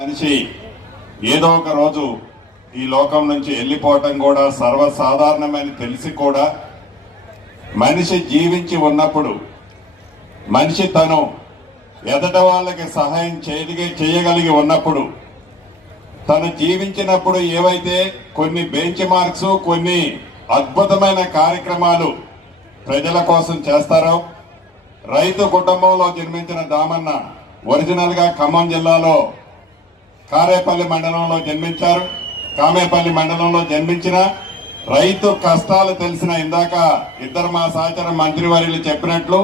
మనిషి ఏదో ఒక రోజు ఈ లోకం నుంచి వెళ్ళిపోవటం కూడా సర్వసాధారణమని తెలిసి కూడా మనిషి జీవించి ఉన్నప్పుడు మనిషి తను ఎదట వాళ్ళకి సహాయం చేయగలిగి ఉన్నప్పుడు తను జీవించినప్పుడు ఏవైతే కొన్ని బెంచ్ మార్క్స్ కొన్ని అద్భుతమైన కార్యక్రమాలు ప్రజల కోసం చేస్తారో రైతు కుటుంబంలో జన్మించిన దామన్న ఒరిజినల్ గా ఖమ్మం జిల్లాలో కారేపల్లి మండలంలో జన్మించారు. కామేపల్లి మండలంలో జన్మించిన రైతు కష్టాలు తెలిసిన ఇందాక ఇద్దరు మా సహచర మంత్రివర్యులు చెప్పినట్లు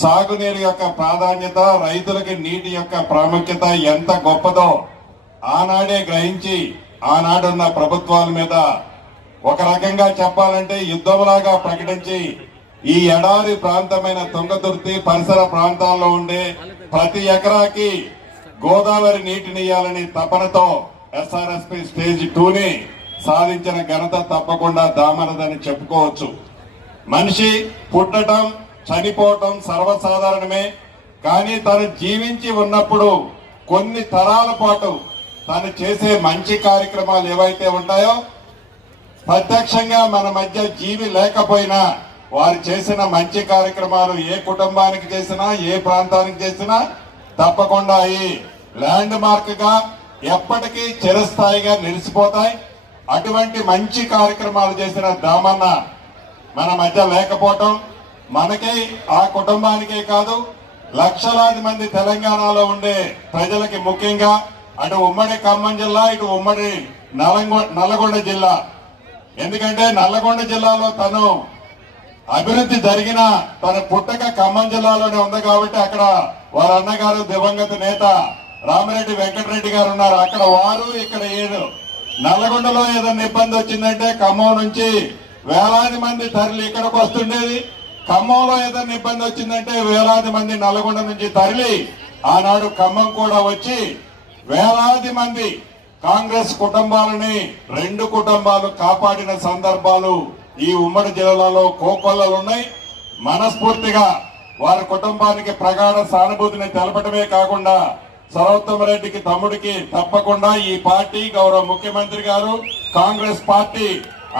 సాగునీరు యొక్క ప్రాధాన్యత, రైతులకి నీటి యొక్క ప్రాముఖ్యత ఎంత గొప్పదో ఆనాడే గ్రహించి ఆనాడున్న ప్రభుత్వాల మీద ఒక రకంగా చెప్పాలంటే యుద్ధంలాగా ప్రకటించి ఈ ఎడారి ప్రాంతమైన తుంగతుర్తి పరిసర ప్రాంతాల్లో ఉండే ప్రతి ఎకరాకి గోదావరి నీటినియ్యాలని తపనతో ఎస్ఆర్ఎస్పి స్టేజ్ 2ని సాధించిన ఘనత తప్పకుండా దామనదని చెప్పుకోవచ్చు. మనిషి పుట్టడం చనిపోవటం సర్వసాధారణమే. కానీ తను జీవించి ఉన్నప్పుడు కొన్ని తరాల పాటు తను చేసే మంచి కార్యక్రమాలు ఏవైతే ఉంటాయో ప్రత్యక్షంగా మన మధ్య జీవి లేకపోయినా వారు చేసిన మంచి కార్యక్రమాలు ఏ కుటుంబానికి చేసినా ఏ ప్రాంతానికి చేసినా తప్పకుండా ఈ ల్యాండ్ మార్క్ గా ఎప్పటికీ చిరస్థాయిగా నిలిచిపోతాయి. అటువంటి మంచి కార్యక్రమాలు చేసిన దామన్న మన మధ్య లేకపోవటం మనకి ఆ కుటుంబానికే కాదు లక్షలాది మంది తెలంగాణలో ఉండే ప్రజలకి, ముఖ్యంగా అటు ఉమ్మడి ఖమ్మం జిల్లా ఇటు ఉమ్మడి నల్లగొండ జిల్లా, ఎందుకంటే నల్లగొండ జిల్లాలో తను అభివృద్ధి జరిగిన తన పుట్టక ఖమ్మం జిల్లాలోనే ఉంది కాబట్టి అక్కడ వారి అన్నగారు దివంగత నేత రామిరెడ్డి వెంకటరెడ్డి గారు ఉన్నారు. అక్కడ వారు ఇక్కడ 7 నల్లగొండలో ఏదైనా ఇబ్బంది వచ్చిందంటే ఖమ్మం నుంచి వేలాది మంది తరలి ఇక్కడికి వస్తుండేది. ఖమ్మంలో ఏదైనా ఇబ్బంది వచ్చిందంటే వేలాది మంది నల్లగొండ నుంచి తరలి ఆనాడు ఖమ్మం కూడా వచ్చి వేలాది మంది కాంగ్రెస్ కుటుంబాలని 2 కుటుంబాలు కాపాడిన సందర్భాలు ఈ ఉమ్మడి జిల్లాలో కోకొల్లలు ఉన్నాయి. మనస్ఫూర్తిగా వారి కుటుంబానికి ప్రగాఢ సానుభూతిని తెలపడమే కాకుండా సర్వోత్తమ రెడ్డికి తమ్ముడికి తప్పకుండా ఈ పార్టీ గౌరవ ముఖ్యమంత్రి గారు కాంగ్రెస్ పార్టీ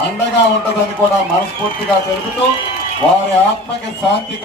అండగా ఉంటుందని కూడా మనస్ఫూర్తిగా తెలుపుతూ వారి ఆత్మకి శాంతి